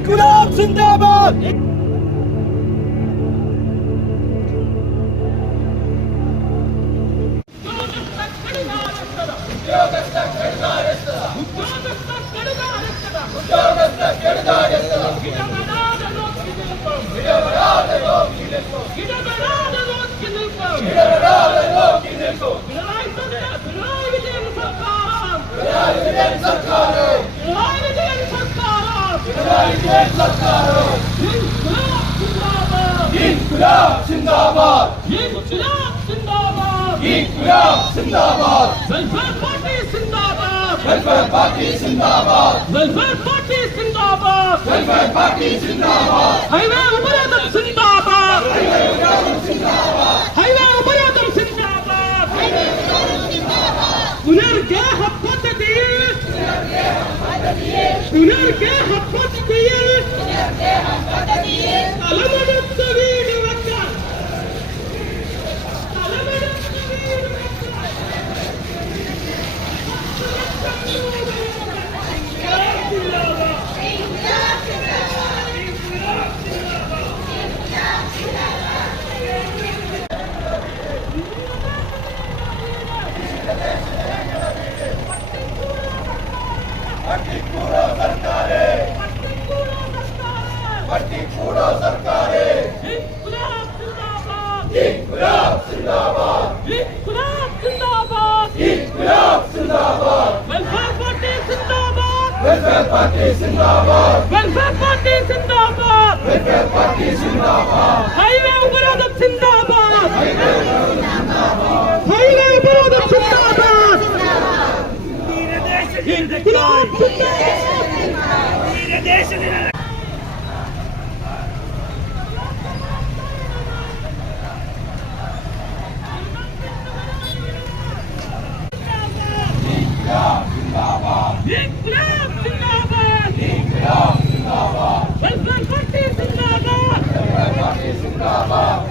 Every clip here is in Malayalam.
Inkılap zindabad! ഇൻകുലാബ് സിന്ദാബാദ് ഇൻകുലാബ് സിന്ദാബാദ് ഇൻകുലാബ് സിന്ദാബാദ് വെൽഫെയർ പാർട്ടി സിന്ദാബാദ് വെൽഫെയർ പാർട്ടി സിന്ദാബാദ് വെൽഫെയർ പാർട്ടി സിന്ദാബാദ് വെൽഫെയർ പാർട്ടി സിന്ദാബാദ് ഹൈവേ ഉപരോധം സിന്ദാബാദ് ഹൈവേ ഉപരോധം حق تدين دينار كحق تدين قلمنا السبيل जिंदाबाद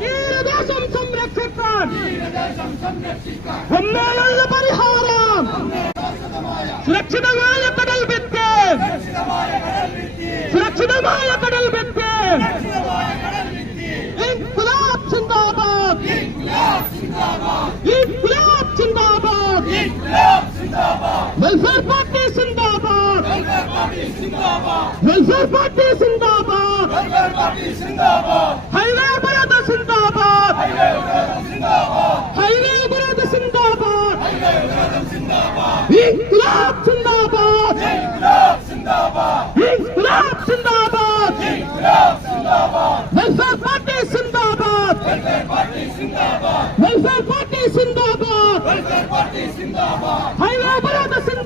തീരദേശം സംരക്ഷിക്കാൻ. ഒന്നേയുള്ള പരിഹാരം. സുരക്ഷിതമായ കടൽ ഭിത്തി സുരക്ഷിതമായ കടൽ ഭിത്തി ഇൻകുലാബ് സിന്ദാബാദ് ഇൻകുലാബ് സിന്ദാബാദ് വെൽഫെയർ പാർട്ടി സിന്ദാബാദ് വെൽഫെയർ പാർട്ടി സിന്ദാബാദ്. ഹൈവേ ഉപരോധ സിന്ദാബാദ്. ഹൈവേ ഉപരോധ സിന്ദാബാദ്. ഇൻകുലാബ് സിന്ദാബാദ്. ഇൻകുലാബ് സിന്ദാബാദ്. വെൽഫെയർ പാർട്ടി സിന്ദാബാദ്. വെൽഫെയർ പാർട്ടി സിന്ദാബാദ്. ഹൈവേ ഉപരോധ സിന്ദാബാദ്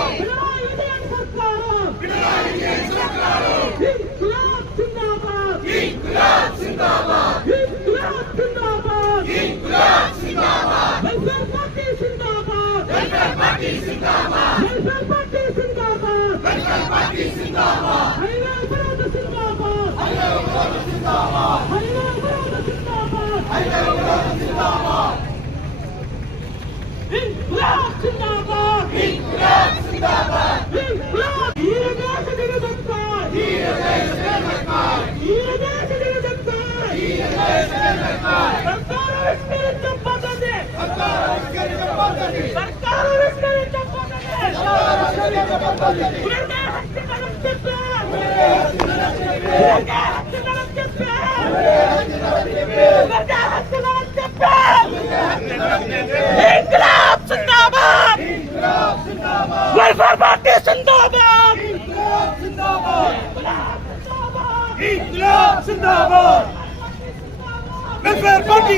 ಸರ್ಕಾರ ഉയർന്ന ഹസ്തങ്ങളും തെറ്റ് ഉയർന്ന zindabad! തെറ്റ് zindabad! സിന്ദാബാദ് zindabad! പാർട്ടി സിന്ദാബാദ് ഇൻക്ലാബ് സിന്ദാബാദ് വെൽഫെയർ പാർട്ടി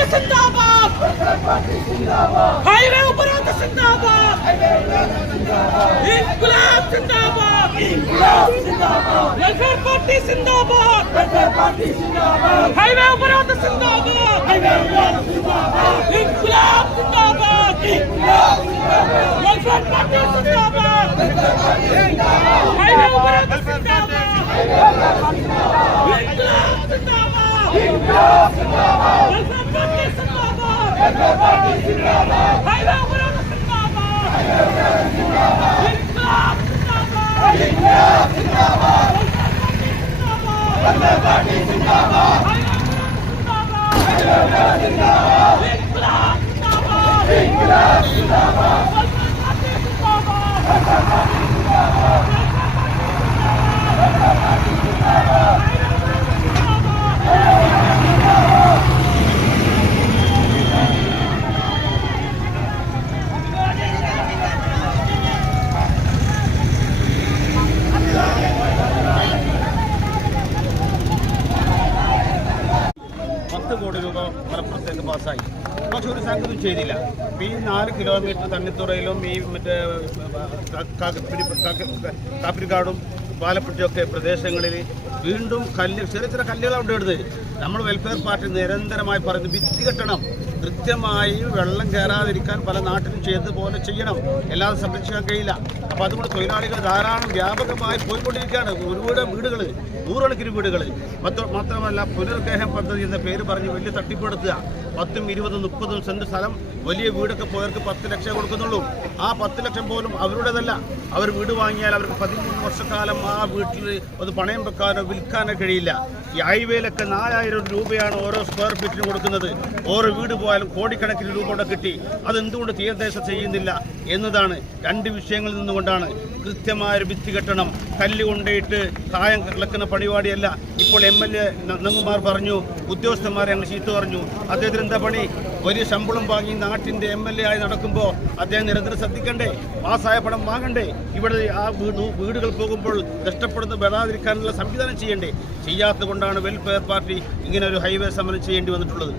ਏ ਜ਼ਿੰਦਾਬਾਦ ਹਾਈਵੇ ਉਪਰੰਤ ਜ਼ਿੰਦਾਬਾਦ ਇਨਕਲਾਬ ਜ਼ਿੰਦਾਬਾਦ ਇਨਕਲਾਬ ਜ਼ਿੰਦਾਬਾਦ ਲਖਰ ਪਾਰਟੀ ਜ਼ਿੰਦਾਬਾਦ ਲਖਰ ਪਾਰਟੀ ਜ਼ਿੰਦਾਬਾਦ ਹਾਈਵੇ ਉਪਰੰਤ ਜ਼ਿੰਦਾਬਾਦ ਹਾਈਵੇ ਉਪਰੰਤ ਜ਼ਿੰਦਾਬਾਦ ਇਨਕਲਾਬ ਜ਼ਿੰਦਾਬਾਦ ਇਨਕਲਾਬ ਜ਼ਿੰਦਾਬਾਦ ਲਖਰ ਪਾਰਟੀ ਜ਼ਿੰਦਾਬਾਦ ਲਖਰ ਪਾਰਟੀ ਜ਼ਿੰਦਾਬਾਦ ਹਾਈਵੇ ਉਪਰੰਤ ਜ਼ਿੰਦਾਬਾਦ ਹਾਈਵੇ ਉਪਰੰਤ ਜ਼ਿੰਦਾਬਾਦ ਇਨਕਲਾਬ ਜ਼ਿੰਦਾਬਾਦ ਜਿੰਦਾਬਾਦ ਜਿੰਦਾਬਾਦ ਜਿੰਦਾਬਾਦ ਜਿੰਦਾਬਾਦ ਹਾਈਵੇ ਉਮਰਾਂ ਜਿੰਦਾਬਾਦ ਜਿੰਦਾਬਾਦ ਜਿੰਦਾਬਾਦ ਜਿੰਦਾਬਾਦ ਬੰਦੇ ਪਾਰਟੀ ਜਿੰਦਾਬਾਦ ਜਿੰਦਾਬਾਦ ਜਿੰਦਾਬਾਦ ਜਿੰਦਾਬਾਦ ਜਿੰਦਾਬਾਦ ਜਿੰਦਾਬਾਦ പാസ്സായി. പക്ഷെ ഒരു സംഗതി ചെയ്തില്ല. ഈ നാല് കിലോമീറ്റർ തണ്ണിത്തുറയിലും ഈ മറ്റേ കാപ്പിരിക്കാടും പാലപ്പെട്ടിയൊക്കെ പ്രദേശങ്ങളിൽ വീണ്ടും കല്ല് ചെറിയ ചെറിയ കല്ലുകൾ അവിടെ ഇടുന്നത് നമ്മൾ വെൽഫെയർ പാർട്ടി നിരന്തരമായി പറയുന്നു ഭിത്തി കെട്ടണം. കൃത്യമായി വെള്ളം കയറാതിരിക്കാൻ പല നാട്ടിലും ചെയ്തതുപോലെ ചെയ്യണം. എല്ലാം സംരക്ഷിക്കാൻ കഴിയില്ല. അപ്പോൾ അതുകൊണ്ട് തൊഴിലാളികൾ ധാരാളം വ്യാപകമായി പോയിക്കൊണ്ടിരിക്കുകയാണ്. ഒരുപാട് വീടുകൾ നൂറുകണക്കിന് വീടുകളിൽ മാത്രമല്ല പുനർഗേഹം പദ്ധതി എന്ന പേര് പറഞ്ഞ് വലിയ തട്ടിപ്പെടുത്തുക. പത്തും ഇരുപതും മുപ്പതും സെന്റ് സ്ഥലം വലിയ വീടൊക്കെ പോയവർക്ക് പത്ത് ലക്ഷം കൊടുക്കുന്നുള്ളൂ. ആ പത്ത് ലക്ഷം പോലും അവരുടേതല്ല. അവർ വീട് വാങ്ങിയാൽ അവർക്ക് പതിമൂന്ന് വർഷക്കാലം ആ വീട്ടിൽ അത് പണയം വെക്കാനോ വിൽക്കാനോ കഴിയില്ല. ഈ ഹൈവേയിലൊക്കെ നാലായിരം രൂപയാണ് ഓരോ സ്ക്വയർ ഫീറ്റിന് കൊടുക്കുന്നത്. ഓരോ വീട് പോയാലും കോടിക്കണക്കിന് രൂപ കൊണ്ട് കിട്ടി. അതെന്തുകൊണ്ട് തീരദേശം ചെയ്യുന്നില്ല എന്നതാണ് രണ്ട് വിഷയങ്ങളിൽ നിന്നുകൊണ്ടാണ് കൃത്യമായൊരു ഭിത്തി കെട്ടണം. കല്ല് കൊണ്ടിട്ട് കായം കിളക്കുന്ന പരിപാടിയല്ല. ഇപ്പോൾ എം എൽ എ നന്ദകുമാർ പറഞ്ഞു ഉദ്യോഗസ്ഥന്മാരെ അങ്ങ് ചീത്ത പറഞ്ഞു. അദ്ദേഹത്തിന് എന്താ പണി? വലിയ ശമ്പളം വാങ്ങി നാട്ടിന്റെ എം എൽ എ ആയി നടക്കുമ്പോൾ അദ്ദേഹം നിരന്തരം ശ്രദ്ധിക്കണ്ടേ? പാസ്സായ പണം വാങ്ങണ്ടേ? ഇവിടെ ആ വീട് വീടുകൾ പോകുമ്പോൾ നഷ്ടപ്പെടുന്ന വരാതിരിക്കാനുള്ള സംവിധാനം ചെയ്യണ്ടേ? ചെയ്യാത്തത് കൊണ്ടാണ് വെൽഫെയർ പാർട്ടി ഇങ്ങനെ ഒരു ഹൈവേ സമരം ചെയ്യേണ്ടി വന്നിട്ടുള്ളത്.